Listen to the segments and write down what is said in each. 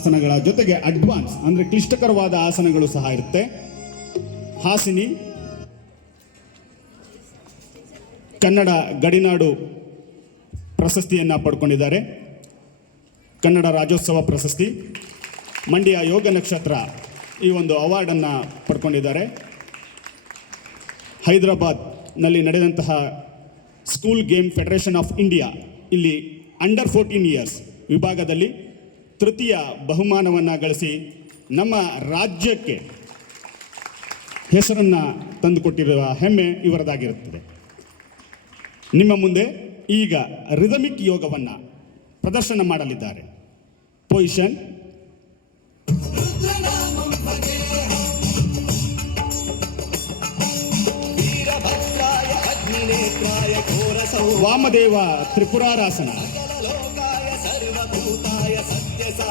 ಆಸನಗಳ ಜೊತೆಗೆ ಅಡ್ವಾನ್ಸ್ ಅಂದ್ರೆ ಕ್ಲಿಷ್ಟಕರವಾದ ಆಸನಗಳು ಸಹ ಇರುತ್ತೆ. ಹಾಸಿನಿ ಕನ್ನಡ ಗಡಿನಾಡು ಪ್ರಶಸ್ತಿಯನ್ನು ಪಡ್ಕೊಂಡಿದ್ದಾರೆ. ಕನ್ನಡ ರಾಜ್ಯೋತ್ಸವ ಪ್ರಶಸ್ತಿ, ಮಂಡ್ಯ ಯೋಗ ನಕ್ಷತ್ರ ಈ ಒಂದು ಅವಾರ್ಡನ್ನು ಪಡ್ಕೊಂಡಿದ್ದಾರೆ. ಹೈದರಾಬಾದ್ನಲ್ಲಿ ನಡೆದಂತಹ school game federation of India ಇಲ್ಲಿ ಅಂಡರ್ 14 ಇಯರ್ಸ್ ವಿಭಾಗದಲ್ಲಿ ತೃತೀಯ ಬಹುಮಾನವನ್ನು ಗಳಿಸಿ ನಮ್ಮ ರಾಜ್ಯಕ್ಕೆ ಹೆಸರನ್ನು ತಂದುಕೊಟ್ಟಿರುವ ಹೆಮ್ಮೆ ಇವರದಾಗಿರುತ್ತದೆ. ನಿಮ್ಮ ಮುಂದೆ ಈಗ ರಿದಮಿಕ್ ಯೋಗವನ್ನು ಪ್ರದರ್ಶನ ಮಾಡಲಿದ್ದಾರೆ. ಪೊಸಿಷನ್, ವಾಮದೇವ ತ್ರಿಪುರಾರಾಸನ,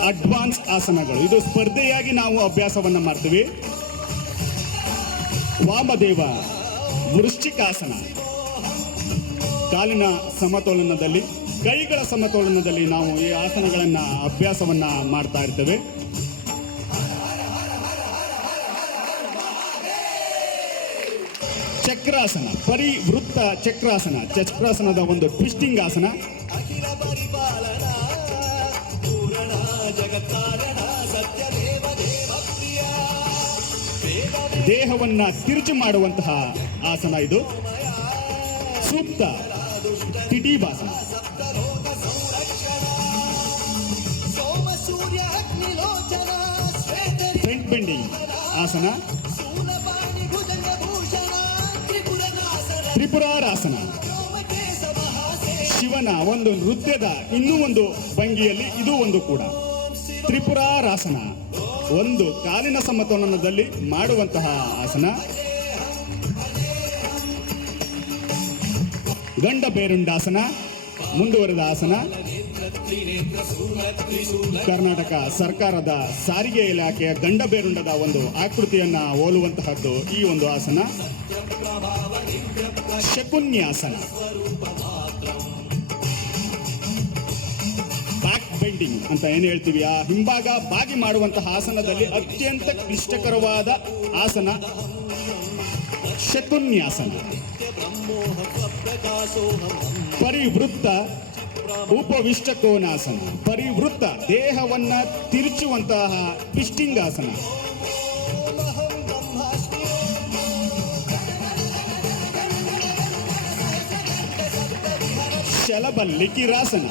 ಅಡ್ವಾನ್ಸ್ ಆಸನಗಳು. ಇದು ಸ್ಪರ್ಧೆಯಾಗಿ ನಾವು ಅಭ್ಯಾಸವನ್ನು ಮಾಡ್ತೀವಿ. ವಾಮದೇವ ವೃಶ್ಚಿಕಾಸನ, ಕಾಲಿನ ಸಮತೋಲನದಲ್ಲಿ, ಕೈಗಳ ಸಮತೋಲನದಲ್ಲಿ ನಾವು ಈ ಆಸನಗಳನ್ನು ಅಭ್ಯಾಸವನ್ನು ಮಾಡ್ತಾ ಇರ್ತೇವೆ. ಚಕ್ರಾಸನ, ಪರಿವೃತ್ತ ಚಕ್ರಾಸನ, ಚಕ್ರಾಸನದ ಒಂದು ಟ್ವಿಸ್ಟಿಂಗ್ ಆಸನ. ದೇಹವನ್ನು ತಿರುಚು ಮಾಡುವಂತಹ ಆಸನ ಇದು. ಸೂಕ್ತ ಟಿಟೀಬಾಸನ, ಫ್ರಂಟ್ ಬೆಂಡಿಂಗ್ ಆಸನ. ತ್ರಿಪುರಾರಾಸನ, ಶಿವನ ಒಂದು ನೃತ್ಯದ ಇನ್ನೂ ಒಂದು ಭಂಗಿಯಲ್ಲಿ ಇದು ಒಂದು ಕೂಡ. ತ್ರಿಪುರಾರಾಸನ ಒಂದು ಕಾಲಿನ ಸಮತೋಲನದಲ್ಲಿ ಮಾಡುವಂತಹ ಆಸನ. ಗಂಡ ಬೇರುಂಡಾಸನ ಮುಂದುವರೆದ ಆಸನ. ಕರ್ನಾಟಕ ಸರ್ಕಾರದ ಸಾರಿಗೆ ಇಲಾಖೆಯ ಗಂಡ ಬೇರುಂಡದ ಒಂದು ಆಕೃತಿಯನ್ನು ಹೋಲುವಂತಹದ್ದು ಈ ಒಂದು ಆಸನ. ಶಕುನ್ಯಾಸನ, ಬ್ಯಾಕ್ ಬೆಂಡಿಂಗ್ ಅಂತ ಏನು ಹೇಳ್ತೀವಿ, ಆ ಹಿಂಭಾಗ ಬಾಗಿ ಮಾಡುವಂತಹ ಆಸನದಲ್ಲಿ ಅತ್ಯಂತ ಕ್ಲಿಷ್ಟಕರವಾದ ಆಸನ ಶಕುನ್ಯಾಸನ. ಪರಿವೃತ್ತ ಉಪವಿಷ್ಟಕೋನಾಸನ, ಪರಿವೃತ್ತ ದೇಹವನ್ನ ತಿರುಚುವಂತಹ ಟ್ವಿಸ್ಟಿಂಗ್ ಆಸನ. ಶಲಭ ಲಿಕಿರಾಸನ,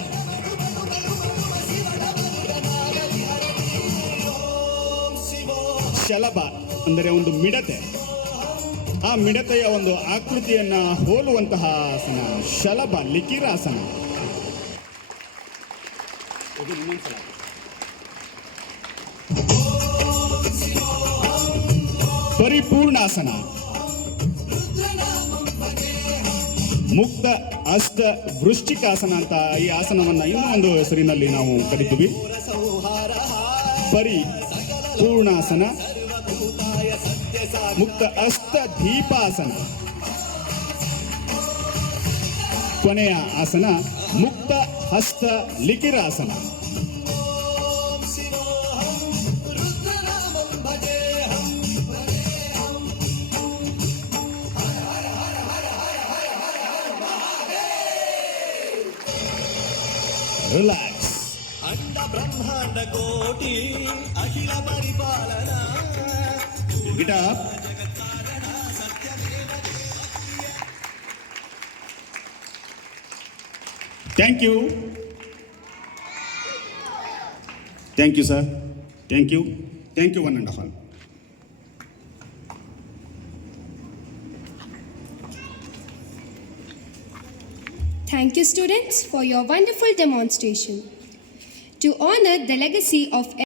ಶಲಭ ಅಂದರೆ ಒಂದು ಮಿಡತೆ, ಆ ಮಿಡತೆಯ ಒಂದು ಆಕೃತಿಯನ್ನ ಹೋಲುವಂತಹ ಆಸನ ಶಲಭ ಲಿಕಿರಾಸನ. ಪರಿಪೂರ್ಣಾಸನ, ಮುಕ್ತ ಅಷ್ಟ ವೃಶ್ಚಿಕಾಸನ ಅಂತ ಈ ಆಸನವನ್ನ ಇನ್ನೂ ಒಂದು ಹೆಸರಿನಲ್ಲಿ ನಾವು ಕರಿತೀವಿ. ಪರಿಪೂರ್ಣಾಸನ, ಮುಕ್ತ ಅಷ್ಟ ದೀಪಾಸನ, ಕೊನೆಯ ಆಸನ ಮುಕ್ತ ಹಸ್ತ ಲಿಕಿರಾಸನ. ರಿಲ್ಯಾಕ್ಸ್. ಅಂಡ ಬ್ರಹ್ಮಾಂಡ ಕೋಟಿ ಅಖಿಲ ಪರಿಪಾಲನ. ಗಿಟ. Thank you. Thank you, sir. Thank you. Thank you, one and all. Thank you, students, for your wonderful demonstration. To honor the legacy of